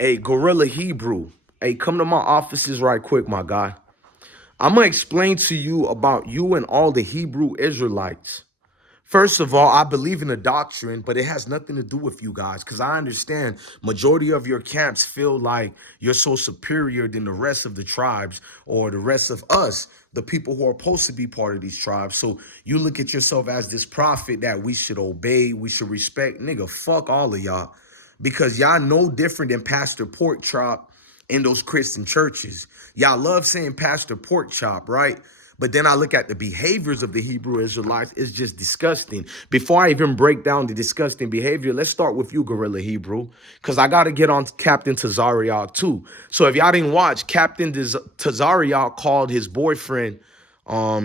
Hey, Gorilla Hebrew. Hey, come to my offices right quick, my guy. I'm going to explain to you about you and all the Hebrew Israelites. First of all, I believe in the doctrine, but it has nothing to do with you guys because I understand majority of your camps feel like you're so superior than the rest of the tribes or the rest of us, the people who are supposed to be part of these tribes. So you look at yourself as this prophet that we should obey, we should respect. Nigga, fuck all of y'all because y'all no different than Pastor Pork Chop in those Christian churches. Y'all love saying Pastor Pork Chop, right? But then I look at the behaviors of the Hebrew Israelites. It's just disgusting. Before I even break down the disgusting behavior, let's start with you, Gorilla Hebrew, because I got to get on Captain Tazaryach too. So if y'all didn't watch, Captain Tazaryach called his boyfriend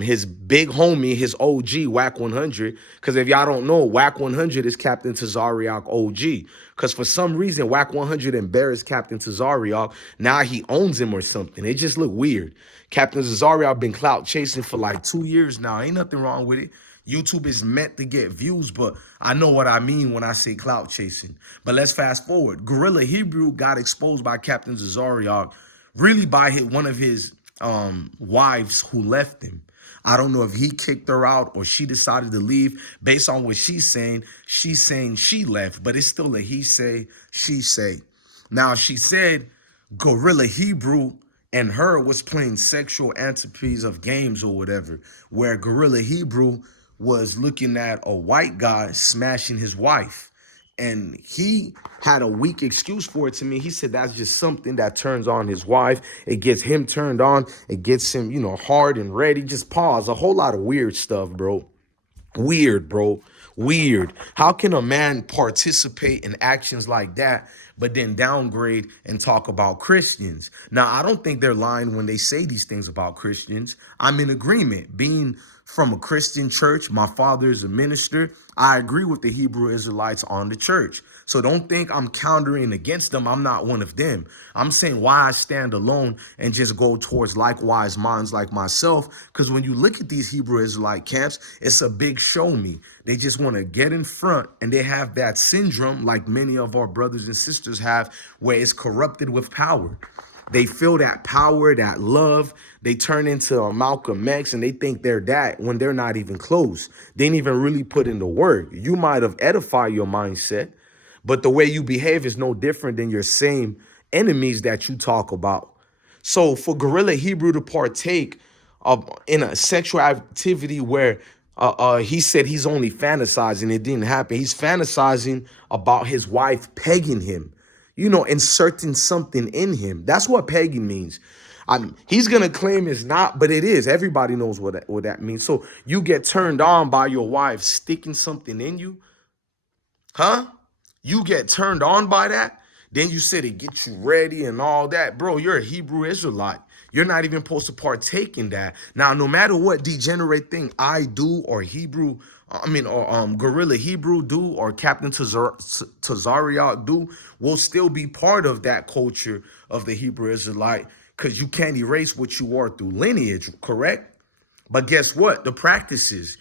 his big homie, his OG, WACK 100. Because if y'all don't know, WACK 100 is Captain Tazaryach OG. Because for some reason, WACK 100 embarrassed Captain Tazaryach. Now he owns him or something. It just look weird. Captain Tazaryach been clout chasing for like 2 years now. Ain't nothing wrong with it. YouTube is meant to get views, but I know what I mean when I say clout chasing. But let's fast forward. Gorilla Hebrew got exposed by Captain Tazaryach, really by one of his wives who left him. I don't know if he kicked her out or she decided to leave. Based on what she's saying she left, but it's still a he say, she say. Now she said Gorilla Hebrew and her was playing sexual antipodes of games or whatever, where Gorilla Hebrew was looking at a white guy smashing his wife. And he had a weak excuse for it to me. He said that's just something that turns on his wife. It gets him turned on. It gets him, hard and ready. Just pause. A whole lot of weird stuff, bro. Weird, bro. Weird. How can a man participate in actions like that, but then downgrade and talk about Christians? Now, I don't think they're lying when they say these things about Christians. I'm in agreement. Being from a Christian church, my father is a minister. I agree with the Hebrew Israelites on the church. So don't think I'm countering against them. I'm not one of them. I'm saying why I stand alone and just go towards likewise minds like myself. Because when you look at these Hebrew Israelite camps, it's a big show me. They just want to get in front and they have that syndrome like many of our brothers and sisters have where it's corrupted with power. They feel that power, that love. They turn into a Malcolm X and they think they're that when they're not even close. They didn't even really put in the work. You might have edified your mindset, but the way you behave is no different than your same enemies that you talk about. So for Gorilla Hebrew to partake in a sexual activity where he said he's only fantasizing, it didn't happen. He's fantasizing about his wife pegging him, inserting something in him. That's what pegging means. He's gonna claim it's not, but it is. Everybody knows what that means. So you get turned on by your wife sticking something in you, huh? You get turned on by that. Then you said it gets you ready and all that. Bro, you're a Hebrew Israelite. You're not even supposed to partake in that. Now, no matter what degenerate thing I do or Gorilla Hebrew do or Captain Tazaryach do, will still be part of that culture of the Hebrew Israelite because you can't erase what you are through lineage, correct? But guess what? The practices.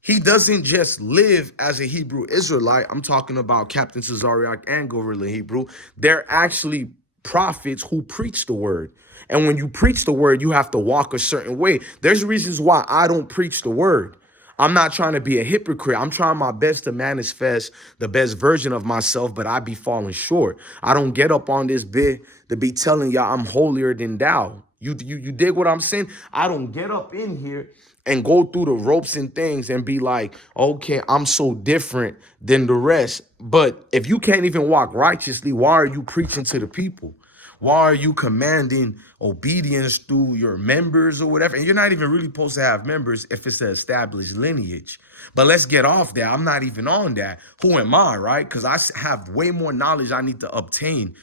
He doesn't just live as a Hebrew Israelite. I'm talking about Captain Tazaryach and Gorilla Hebrew. They're actually prophets who preach the word. And when you preach the word, you have to walk a certain way. There's reasons why I don't preach the word. I'm not trying to be a hypocrite. I'm trying my best to manifest the best version of myself, but I be falling short. I don't get up on this bit to be telling y'all I'm holier than thou. You dig what I'm saying? I don't get up in here and go through the ropes and things and be like, okay, I'm so different than the rest. But if you can't even walk righteously, why are you preaching to the people? Why are you commanding obedience through your members or whatever? And you're not even really supposed to have members if it's an established lineage. But let's get off that. I'm not even on that. Who am I, right? Because have way more knowledge I need to obtain.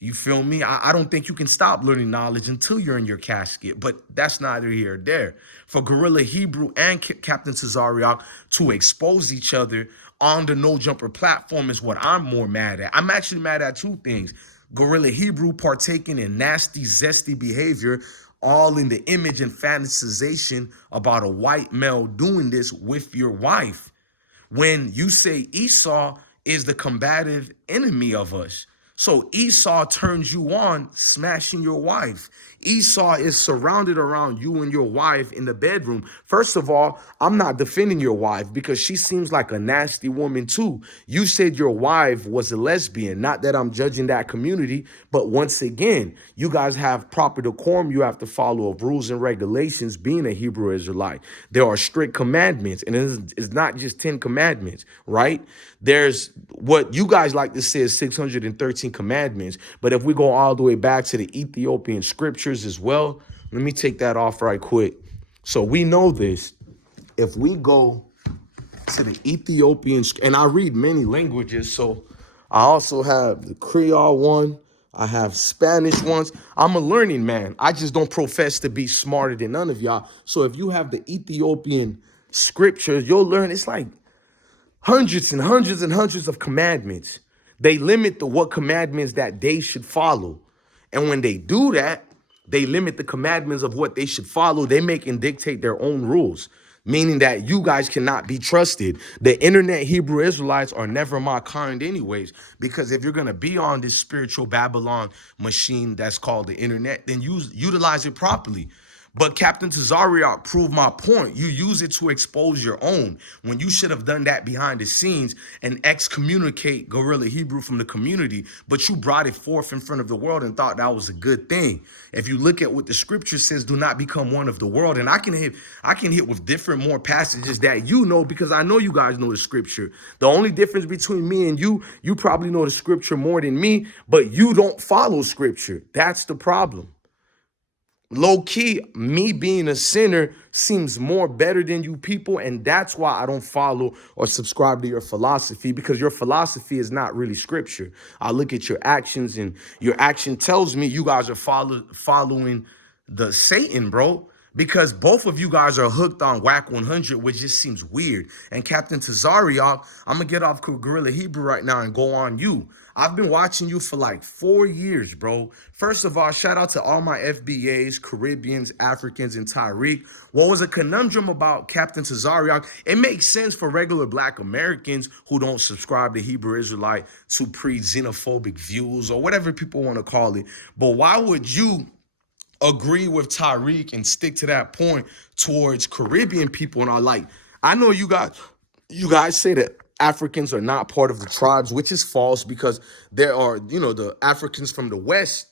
You feel me? I don't think you can stop learning knowledge until you're in your casket, but that's neither here or there. For Gorilla Hebrew and Captain Tazaryach to expose each other on the No Jumper platform is what I'm more mad at. I'm actually mad at two things. Gorilla Hebrew partaking in nasty, zesty behavior, all in the image and fantasization about a white male doing this with your wife. When you say Esau is the combative enemy of us. So Esau turns you on, smashing your wife. Esau is surrounded around you and your wife in the bedroom. First of all, I'm not defending your wife because she seems like a nasty woman too. You said your wife was a lesbian. Not that I'm judging that community, but once again, you guys have proper decorum you have to follow of rules and regulations being a Hebrew Israelite. There are strict commandments, and it's not just 10 commandments, right? There's what you guys like to say is 613 commandments, but if we go all the way back to the Ethiopian scriptures as well, let me take that off right quick. So we know this. If we go to the Ethiopian, and I read many languages, so I also have the Creole one, I have Spanish ones. I'm a learning man. I just don't profess to be smarter than none of y'all. So if you have the Ethiopian scriptures, you'll learn it's like hundreds and hundreds and hundreds of commandments. They limit the what commandments that they should follow. And when they do that, they limit the commandments of what they should follow. They make and dictate their own rules, meaning that you guys cannot be trusted. The internet Hebrew Israelites are never my kind anyways, because if you're going to be on this spiritual Babylon machine that's called the internet, then utilize it properly. But Captain Tazaryach proved my point. You use it to expose your own when you should have done that behind the scenes and excommunicate Guerrilla Hebrew from the community. But you brought it forth in front of the world and thought that was a good thing. If you look at what the scripture says, do not become one of the world. And I can hit with different more passages that you know, because I know you guys know the scripture. The only difference between me and you probably know the scripture more than me, but you don't follow scripture. That's the problem. Low key, me being a sinner seems more better than you people, and that's why I don't follow or subscribe to your philosophy, because your philosophy is not really scripture. I look at your actions, and your action tells me you guys are following the Satan, bro. Because both of you guys are hooked on WACK 100, which just seems weird. And Captain Tazaryach, I'm gonna get off Guerrilla Hebrew right now and go on you. I've been watching you for like 4 years, bro. First of all, shout out to all my FBAs, Caribbeans, Africans, and Tyreek. What was a conundrum about Captain Tazaryach? It makes sense for regular Black Americans who don't subscribe to Hebrew Israelite to pre-xenophobic views or whatever people want to call it. But why would you agree with Tyreek and stick to that point towards Caribbean people? And I know you guys say that Africans are not part of the tribes, which is false, because there are, the Africans from the West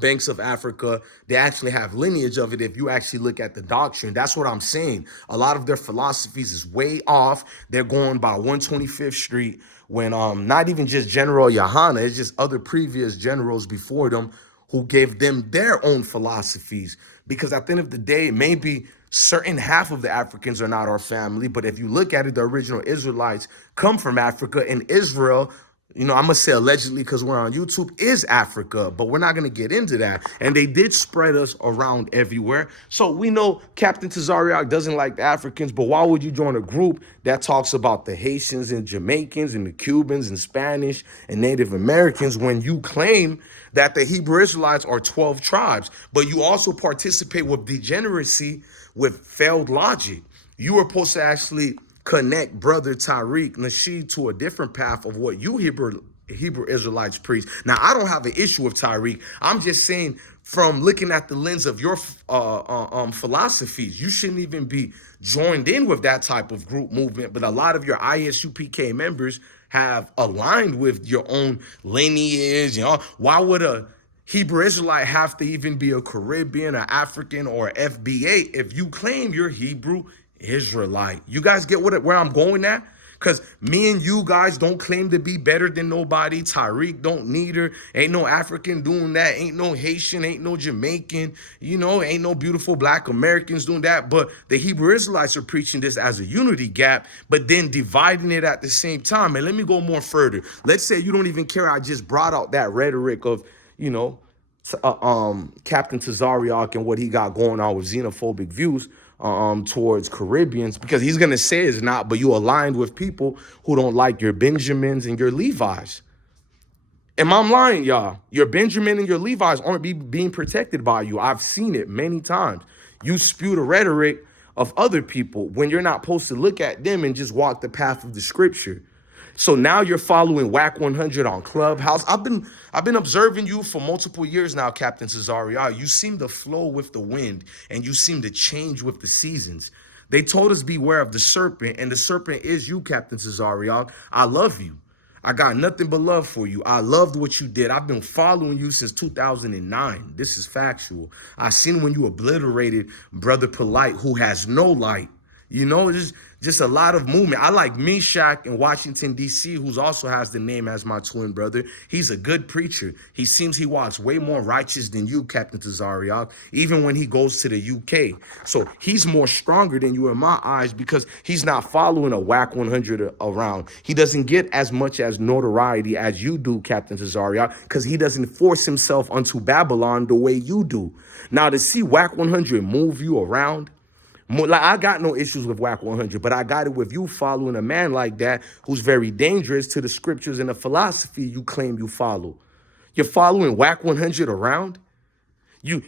banks of Africa, they actually have lineage of it. If you actually look at the doctrine, that's what I'm saying. A lot of their philosophies is way off. They're going by 125th Street when not even just General Yohana, it's just other previous generals before them who gave them their own philosophies. Because at the end of the day, maybe certain half of the Africans are not our family, but if you look at it, the original Israelites come from Africa, and Israel, I'm going to say allegedly because we're on YouTube, is Africa, but we're not going to get into that. And they did spread us around everywhere. So we know Captain Tazaryach doesn't like the Africans, but why would you join a group that talks about the Haitians and Jamaicans and the Cubans and Spanish and Native Americans when you claim that the Hebrew Israelites are 12 tribes, but you also participate with degeneracy, with failed logic? You were supposed to actually connect brother Tariq Nasheed to a different path of what you Hebrew Israelites preach. Now, I don't have an issue with Tariq. I'm just saying, from looking at the lens of your philosophies, you shouldn't even be joined in with that type of group movement. But a lot of your ISUPK members have aligned with your own lineage. Why would a Hebrew Israelite have to even be a Caribbean, or African, or FBA if you claim you're Hebrew Israelite? You guys get where I'm going at? Because me and you guys don't claim to be better than nobody. Tyreek don't need her. Ain't no African doing that. Ain't no Haitian. Ain't no Jamaican. Ain't no beautiful Black Americans doing that. But the Hebrew Israelites are preaching this as a unity gap, but then dividing it at the same time. And let me go more further. Let's say you don't even care. I just brought out that rhetoric of, Captain Tazaryach and what he got going on with xenophobic views towards Caribbeans, because he's gonna say it's not, but you aligned with people who don't like your Benjamins and your Levi's. Am I lying, y'all? Your Benjamin and your Levi's aren't being protected by you. I've seen it many times. You spew the rhetoric of other people when you're not supposed to look at them and just walk the path of the scripture. So now you're following WACK 100 on Clubhouse. I've been observing you for multiple years now, Captain Tazaryach. You seem to flow with the wind and you seem to change with the seasons. They told us beware of the serpent, and the serpent is you, Captain Tazaryach. I love you. I got nothing but love for you. I loved what you did. I've been following you since 2009. This is factual. I seen when you obliterated Brother Polite, who has no light. You know, just a lot of movement. I like Meshach in Washington, D.C., who's also has the name as my twin brother. He's a good preacher. He seems he walks way more righteous than you, Captain Tazaryach, even when he goes to the UK. So he's more stronger than you in my eyes because he's not following a WACK 100 around. He doesn't get as much as notoriety as you do, Captain Tazaryach, because he doesn't force himself onto Babylon the way you do. Now, to see WACK 100 move you around, like, I got no issues with WACK 100, but I got it with you following a man like that who's very dangerous to the scriptures and the philosophy you claim you follow. You're following WACK 100 around? You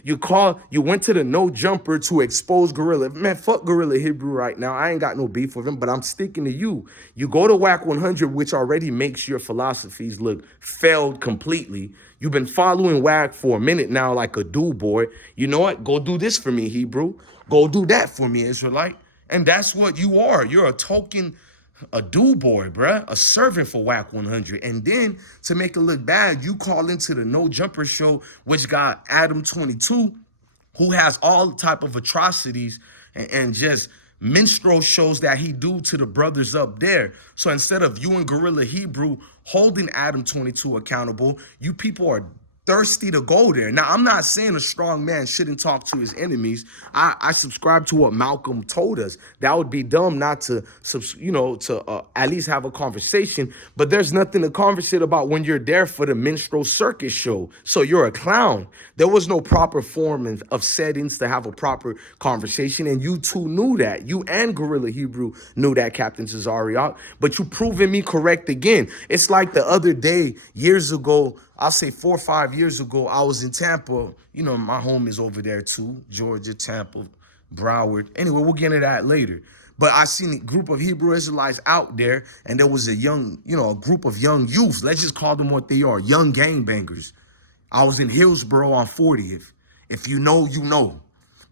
went to the no jumper to expose Gorilla. Man, fuck Gorilla Hebrew right now. I ain't got no beef with him, but I'm sticking to you. You go to WACK 100, which already makes your philosophies look failed completely. You've been following WACK for a minute now like a do boy. You know what? Go do this for me, Hebrew. Go do that for me, Israelite. And that's what you are. You're a token, a do boy, bruh, a servant for WACK 100. And then to make it look bad, you call into the No Jumper show, which got Adam 22, who has all type of atrocities and just minstrel shows that he do to the brothers up there. So instead of you and Gorilla Hebrew holding Adam 22 accountable, you people are thirsty to go there. Now, I'm not saying a strong man shouldn't talk to his enemies. I subscribe to what Malcolm told us. That would be dumb not to, at least have a conversation. But there's nothing to conversate about when you're there for the minstrel circus show. So you're a clown. There was no proper form of settings to have a proper conversation. And you two knew that. You and Gorilla Hebrew knew that, Captain Tazaryach. But you proving me correct again. It's like the other day, years ago, I'll say 4 or 5 years ago, I was in Tampa. You know, my home is over there too. Georgia, Tampa, Broward. Anyway, we'll get into that later. But I seen a group of Hebrew Israelites out there, and there was a group of young youths. Let's just call them what they are, young gangbangers. I was in Hillsborough on 40th. If you know, you know.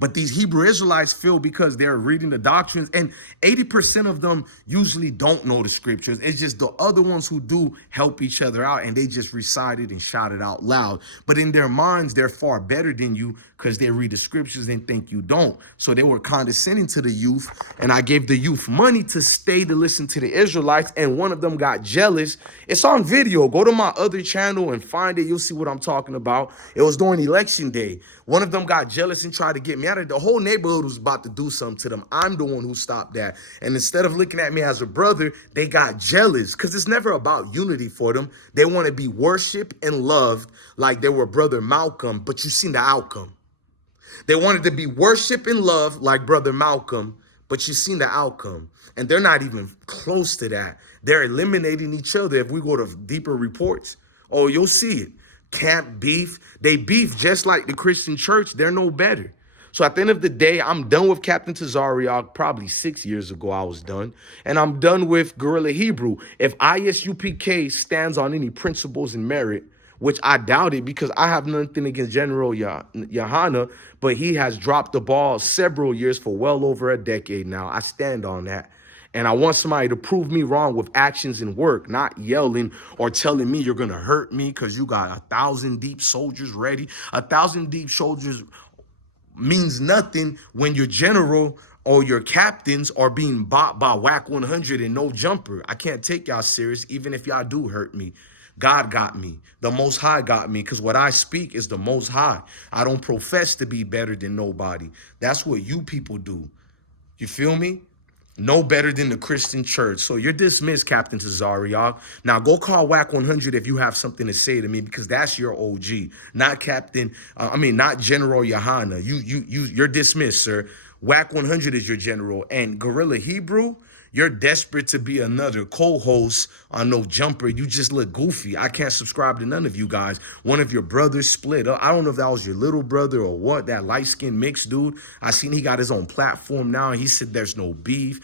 But these Hebrew Israelites feel because they're reading the doctrines, and 80% of them usually don't know the scriptures. It's just the other ones who do help each other out, and they just recite it and shout it out loud. But in their minds, they're far better than you because they read the scriptures and think you don't. So they were condescending to the youth, and I gave the youth money to stay to listen to the Israelites, and one of them got jealous. It's on video. Go to my other channel and find it. You'll see what I'm talking about. It was during election day. One of them got jealous and tried to get me out of it. The whole neighborhood was about to do something to them. I'm the one who stopped that. And instead of looking at me as a brother, they got jealous because it's never about unity for them. They want to be worshiped and loved like they were Brother Malcolm, but you seen the outcome. They wanted to be worshiped and loved like Brother Malcolm, but you seen the outcome. And they're not even close to that. They're eliminating each other. If we go to deeper reports, oh, you'll see it. Camp beef. They beef just like the Christian church. They're no better. So at the end of the day, I'm done with Captain Tazaryach. Probably 6 years ago, I was done. And I'm done with Gorilla Hebrew. If ISUPK stands on any principles and merit, which I doubt it because I have nothing against General Yohana, but he has dropped the ball several years for well over a decade now. I stand on that. And I want somebody to prove me wrong with actions and work, not yelling or telling me you're going to hurt me because you got 1,000 deep soldiers ready. 1,000 deep soldiers means nothing when your general or your captains are being bought by WACK 100 and no jumper. I can't take y'all serious even if y'all do hurt me. God got me. The Most High got me because what I speak is the Most High. I don't profess to be better than nobody. That's what you people do. You feel me? No better than the Christian church. So you're dismissed, Captain Tazaryach. Now go call WACK 100 if you have something to say to me because that's your OG, not not General Yohana. You're dismissed, sir. WACK 100 is your general, and Gorilla Hebrew, You're desperate to be another co-host on No Jumper. You just look goofy. I can't subscribe to none of you guys. One of your brothers split up. I don't know if that was your little brother or what, that light-skinned mixed dude. I seen he got his own platform now, and he said there's no beef.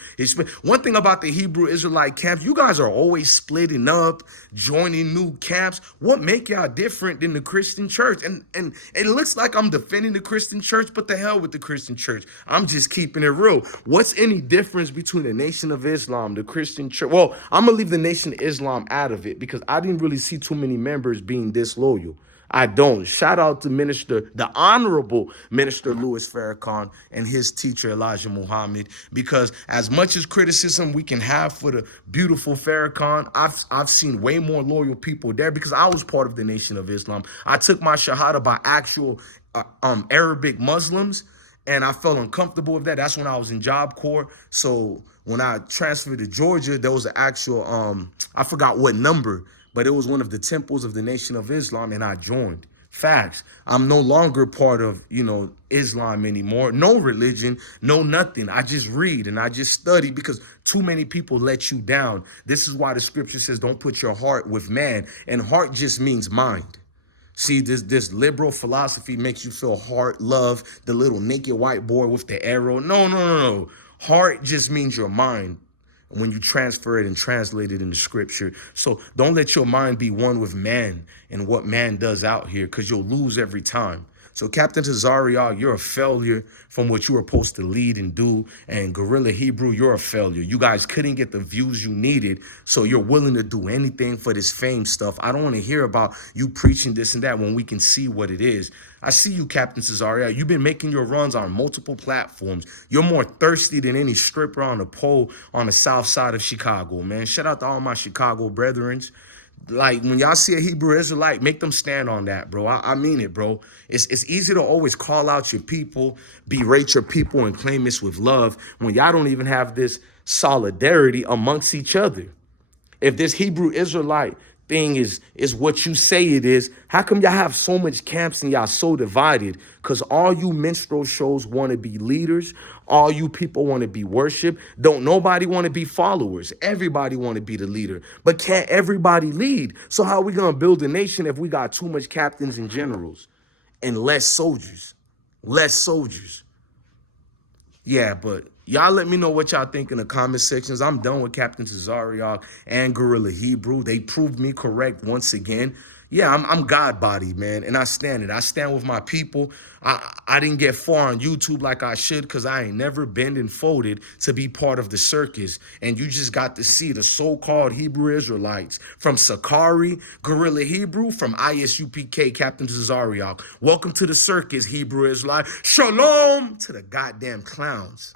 One thing about the Hebrew Israelite camps, you guys are always splitting up, joining new camps. What make y'all different than the Christian church? And it looks like I'm defending the Christian church, but the hell with the Christian church. I'm just keeping it real. What's any difference between the Nation of Islam, the Christian church? Well, I'm gonna leave the Nation of Islam out of it because I didn't really see too many members being disloyal. I don't. Shout out to the Honorable Minister Louis Farrakhan and his teacher Elijah Muhammad, because as much as criticism we can have for the beautiful Farrakhan, I've seen way more loyal people there because I was part of the Nation of Islam. I took my shahada by actual Arabic Muslims, and I felt uncomfortable with that. That's when I was in Job Corps. So when I transferred to Georgia, there was an actual I forgot what number, but it was one of the temples of the Nation of Islam, and I joined. Facts. I'm no longer part of, Islam anymore. No religion, no nothing. I just read and I just study because too many people let you down. This is why the scripture says don't put your heart with man. And heart just means mind. See, this liberal philosophy makes you feel heart, love, the little naked white boy with the arrow. No, no, no, no. Heart just means your mind when you transfer it and translate it into scripture. So don't let your mind be one with man and what man does out here, because you'll lose every time. So Captain Tazaryach, you're a failure from what you were supposed to lead and do. And Guerrilla Hebrew, you're a failure. You guys couldn't get the views you needed, so you're willing to do anything for this fame stuff. I don't want to hear about you preaching this and that when we can see what it is. I see you, Captain Tazaryach. You've been making your runs on multiple platforms. You're more thirsty than any stripper on the pole on the south side of Chicago, man. Shout out to all my Chicago brethren. Like, when y'all see a Hebrew Israelite, make them stand on that, bro. I mean it, bro. It's easy to always call out your people, berate your people, and claim this with love when y'all don't even have this solidarity amongst each other. If this Hebrew Israelite thing is what you say it is, how come y'all have so much camps and y'all so divided? Because all you minstrel shows want to be leaders. All you people want to be worship. Don't nobody want to be followers. Everybody want to be the leader. But can't everybody lead? So how are we going to build a nation if we got too much captains and generals and less soldiers? Less soldiers. Yeah, but y'all let me know what y'all think in the comment sections. I'm done with Captain Tazaryach and Guerrilla Hebrew. They proved me correct once again. Yeah, I'm God body, man, and I stand it. I stand with my people. I didn't get far on YouTube like I should because I ain't never been and folded to be part of the circus. And you just got to see the so-called Hebrew Israelites from Sicarii, Guerrilla Hebrew, from ISUPK, Captain Tazaryach. Welcome to the circus, Hebrew Israelite. Shalom to the goddamn clowns.